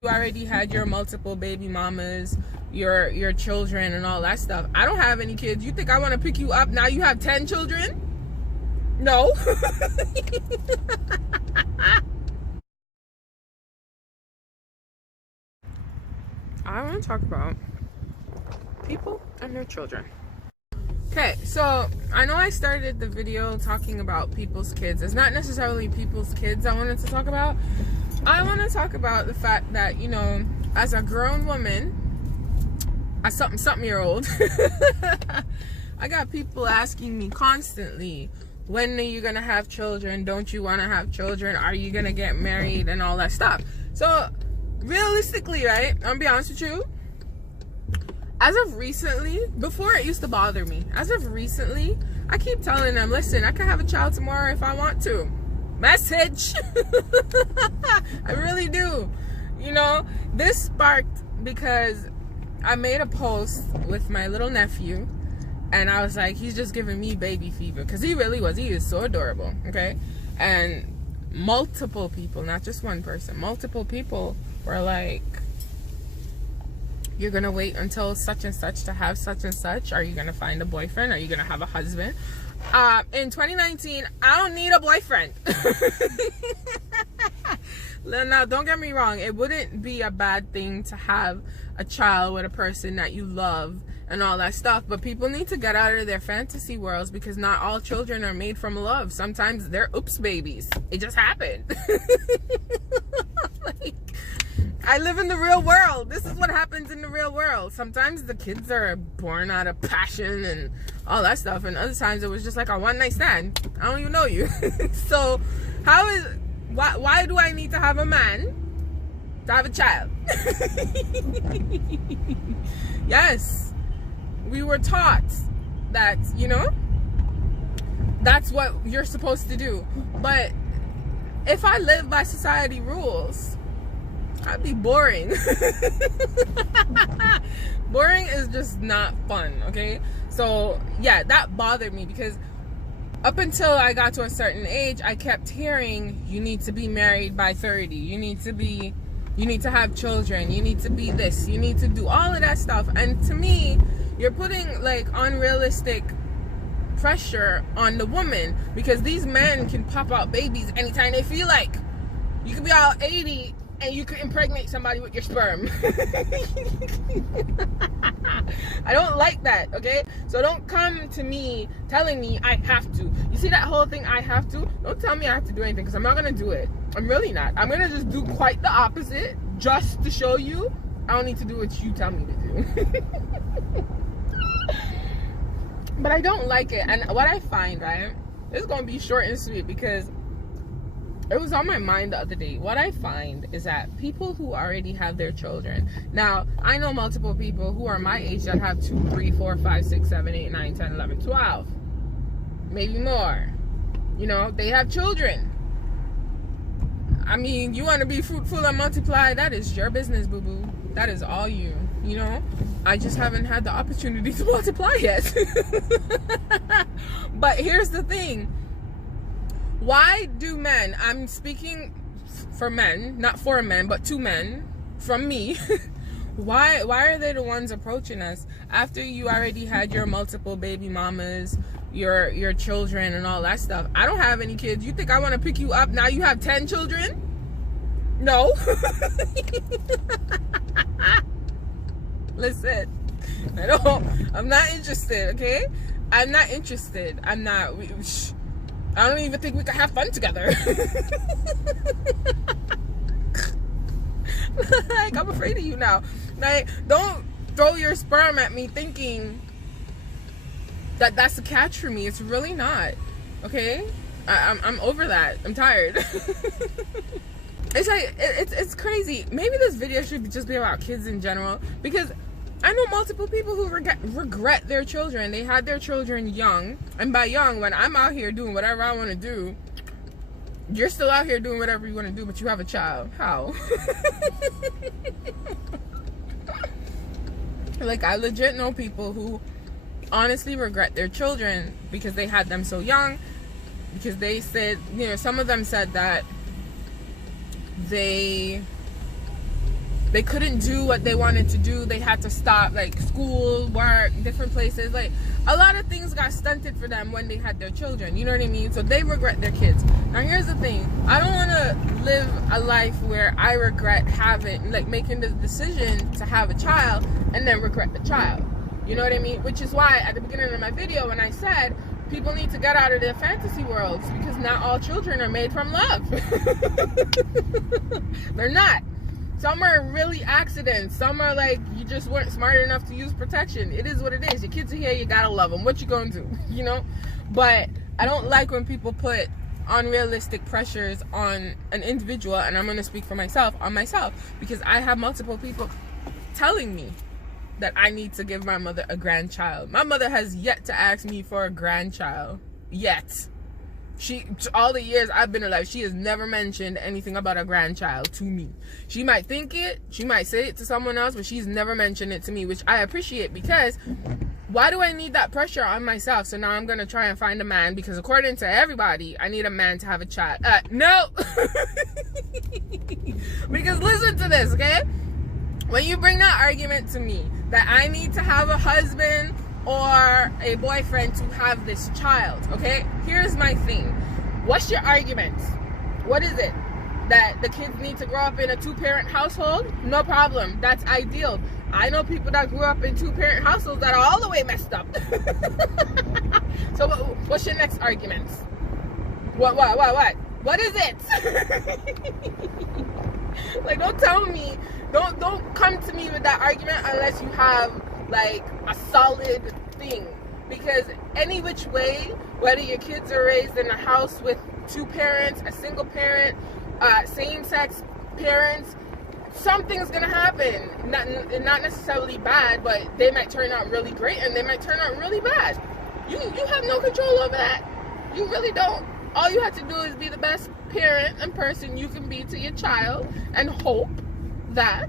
You already had your multiple baby mamas, your children and all that stuff. I don't have any kids. You think I want to pick you up now you have 10 children? No. I want to talk about people and their children. Okay, so I know I started the video talking about people's kids. It's not necessarily people's kids I wanted to talk about. I want to talk about the fact that, you know, as a grown woman, a something-year-old, I got people asking me constantly, when are you going to have children? Don't you want to have children? Are you going to get married? And all that stuff. So, realistically, right, I'm going to be honest with you, as of recently, before it used to bother me, as of recently, I keep telling them, listen, I can have a child tomorrow if I want to. Message. I really do. You know, this sparked because I made a post with my little nephew, and I was like, he's just giving me baby fever, because he really was. He is so adorable. Okay, and multiple people, not just one person, multiple people were like, you're gonna wait until such and such to have such and such? Are you gonna find a boyfriend? Are you gonna have a husband? In 2019, I don't need a boyfriend. Now, don't get me wrong. It wouldn't be a bad thing to have a child with a person that you love and all that stuff. But people need to get out of their fantasy worlds, because not all children are made from love. Sometimes they're oops babies. It just happened. Like, I live in the real world. This is what happens in the real world. Sometimes the kids are born out of passion and all that stuff, and other times it was just like a one-night stand. I don't even know you. So why do I need to have a man to have a child? Yes, we were taught that, you know, that's what you're supposed to do. But if I live by society rules, I'd be boring. Boring is just not fun, okay? So yeah, that bothered me, because up until I got to a certain age, I kept hearing, you need to be married by 30, you need to have children, you need to be this, you need to do all of that stuff. And to me, you're putting like unrealistic pressure on the woman, because these men can pop out babies anytime they feel like. You could be all 80 and you could impregnate somebody with your sperm. I don't like that, okay? So don't come to me telling me I have to. You see that whole thing, I have to? Don't tell me I have to do anything, because I'm not going to do it. I'm really not. I'm going to just do quite the opposite, just to show you I don't need to do what you tell me to do. But I don't like it. And what I find, right, this is going to be short and sweet, because it was on my mind the other day. What I find is that people who already have their children. Now, I know multiple people who are my age that have 2, 3, 4, 5, 6, 7, 8, 9, 10, 11, 12. Maybe more. You know, they have children. I mean, you want to be fruitful and multiply, that is your business, boo-boo. That is all you. You know? I just haven't had the opportunity to multiply yet. But here's the thing. Why do men, I'm speaking for men, not for men, but to men, from me, why are they the ones approaching us after you already had your multiple baby mamas, your children and all that stuff? I don't have any kids. You think I want to pick you up now you have 10 children? No. Listen, I'm not interested, okay? I'm not interested. I don't even think we could have fun together. Like, I'm afraid of you now. Like, don't throw your sperm at me thinking that that's a catch for me. It's really not. Okay? I'm over that. I'm tired. It's like, it's crazy. Maybe this video should just be about kids in general, because I know multiple people who regret their children. They had their children young. And by young, when I'm out here doing whatever I want to do, you're still out here doing whatever you want to do, but you have a child. How? Like, I legit know people who honestly regret their children because they had them so young. Because they said, you know, some of them said that they they couldn't do what they wanted to do. They had to stop, like school, work, different places. Like a lot of things got stunted for them when they had their children. You know what I mean? So they regret their kids. Now here's the thing. I don't want to live a life where I regret having, like, making the decision to have a child and then regret the child. You know what I mean? Which is why at the beginning of my video when I said people need to get out of their fantasy worlds, because not all children are made from love. They're not. Some are really accidents. Some are like, you just weren't smart enough to use protection. It is what it is. Your kids are here, you gotta love them. What you gonna do? You know? But I don't like when people put unrealistic pressures on an individual, and I'm gonna speak for myself, on myself, because I have multiple people telling me that I need to give my mother a grandchild. My mother has yet to ask me for a grandchild. Yet. All the years I've been alive, she has never mentioned anything about a grandchild to me. She might think it, she might say it to someone else, but she's never mentioned it to me, which I appreciate, because why do I need that pressure on myself? So now I'm gonna try and find a man, because according to everybody, I need a man to have a child. No! Because listen to this, okay? When you bring that argument to me, that I need to have a husband or a boyfriend to have this child, okay? Here's my thing. What's your argument? What is it? That the kids need to grow up in a two-parent household? No problem. That's ideal. I know people that grew up in two-parent households that are all the way messed up. So what's your next argument? What? What is it? Like, don't tell me. Don't come to me with that argument unless you have like a solid thing, because any which way, whether your kids are raised in a house with two parents, a single parent, same-sex parents, something's gonna happen. Not necessarily bad, but they might turn out really great and they might turn out really bad. You have no control over that. You really don't. All you have to do is be the best parent and person you can be to your child and hope that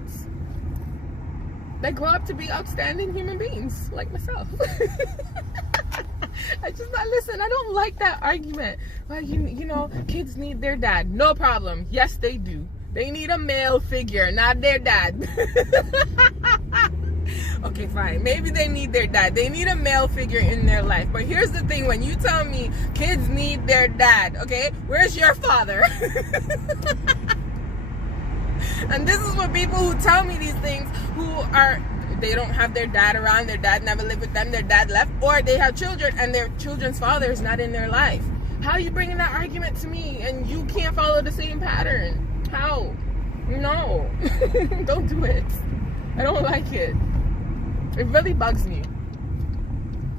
they grow up to be outstanding human beings like myself. I don't like that argument. Well, you know, kids need their dad. No problem. Yes, they do. They need a male figure, not their dad. Okay, fine. Maybe they need their dad. They need a male figure in their life. But here's the thing. When you tell me kids need their dad, okay, where's your father? And this is for people who tell me these things, they don't have their dad around, their dad never lived with them, their dad left, or they have children and their children's father is not in their life. How are you bringing that argument to me and you can't follow the same pattern? How? No. Don't do it. I don't like it. It really bugs me.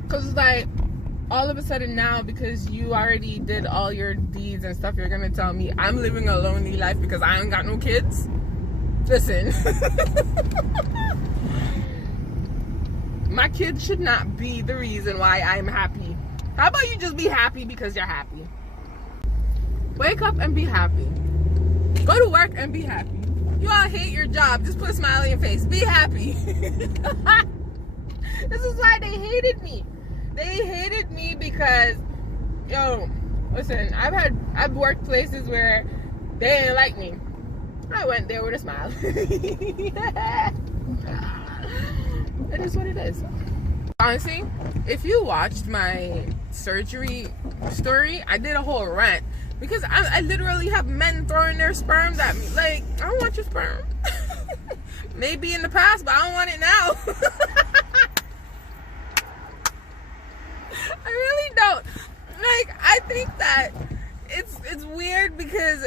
Because it's like, all of a sudden now, because you already did all your deeds and stuff, you're going to tell me I'm living a lonely life because I ain't got no kids? Listen. My kids should not be the reason why I'm happy. How about you just be happy because you're happy? Wake up and be happy. Go to work and be happy. You all hate your job. Just put a smile on your face. Be happy. This is why they hated me. They hated me because, listen, I've worked places where they didn't like me. I went there with a smile. It is what it is. Honestly, if you watched my surgery story, I did a whole rant. Because I literally have men throwing their sperms at me. Like, I don't want your sperm. Maybe in the past, but I don't want it now. I really don't. Like, I think that it's weird because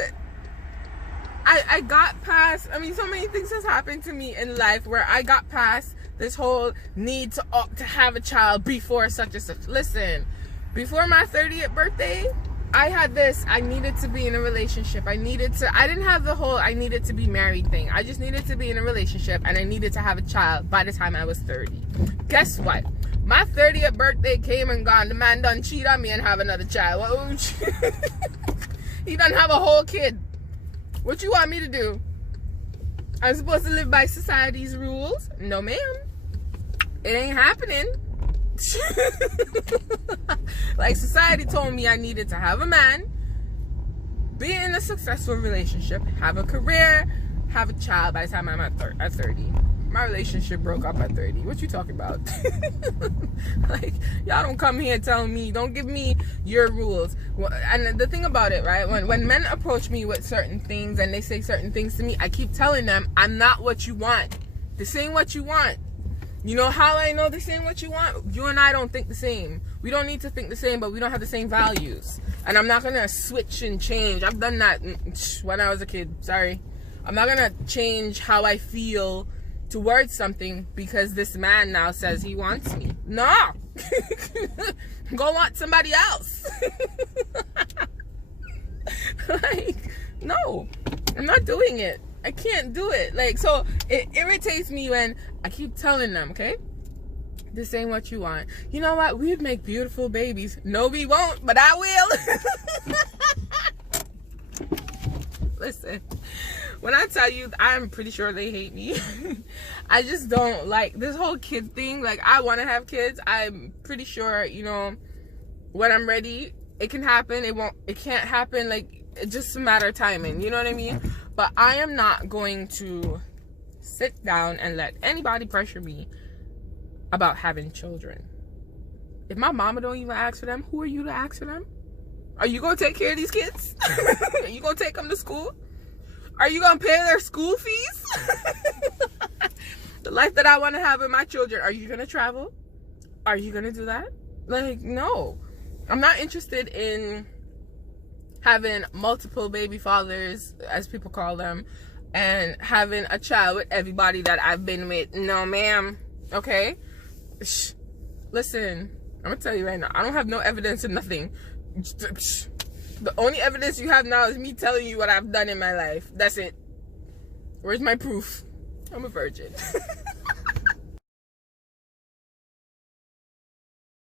I got past, so many things has happened to me in life where I got past this whole need to have a child before such and such. Listen, before my 30th birthday, I had this, I needed to be in a relationship. I didn't have the whole I needed to be married thing. I just needed to be in a relationship and I needed to have a child by the time I was 30. Guess what? My 30th birthday came and gone. The man done cheat on me and have another child. He done have a whole kid. What you want me to do? I'm supposed to live by society's rules? No, ma'am. It ain't happening. Like, society told me I needed to have a man, be in a successful relationship, have a career, have a child by the time I'm at 30. My relationship broke up at 30. What you talking about? Like, y'all don't come here telling me, don't give me your rules. And the thing about it, right, when men approach me with certain things and they say certain things to me, I keep telling them, I'm not what you want. This ain't what you want. You know how I know this ain't what you want? You and I don't think the same. We don't need to think the same, but we don't have the same values. And I'm not going to switch and change. I've done that when I was a kid. Sorry. I'm not going to change how I feel towards something because this man now says he wants me. No. Go want somebody else. Like, no. I'm not doing it. I can't do it. Like, so it irritates me when I keep telling them, okay, this ain't what you want. You know what? We'd make beautiful babies. No, we won't, but I will. Listen, when I tell you, I'm pretty sure they hate me. I just don't like this whole kid thing. Like, I want to have kids. I'm pretty sure, you know, when I'm ready, it can happen. It can't happen. Like, it's just a matter of timing. You know what I mean? But I am not going to sit down and let anybody pressure me about having children. If my mama don't even ask for them, who are you to ask for them? Are you going to take care of these kids? Are you going to take them to school? Are you going to pay their school fees? The life that I want to have with my children, are you going to travel? Are you going to do that? Like, no. I'm not interested in having multiple baby fathers, as people call them, and having a child with everybody that I've been with. No, ma'am. Okay? Listen, I'm going to tell you right now, I don't have no evidence of nothing. The only evidence you have now is me telling you what I've done in my life. That's it. Where's my proof? I'm a virgin.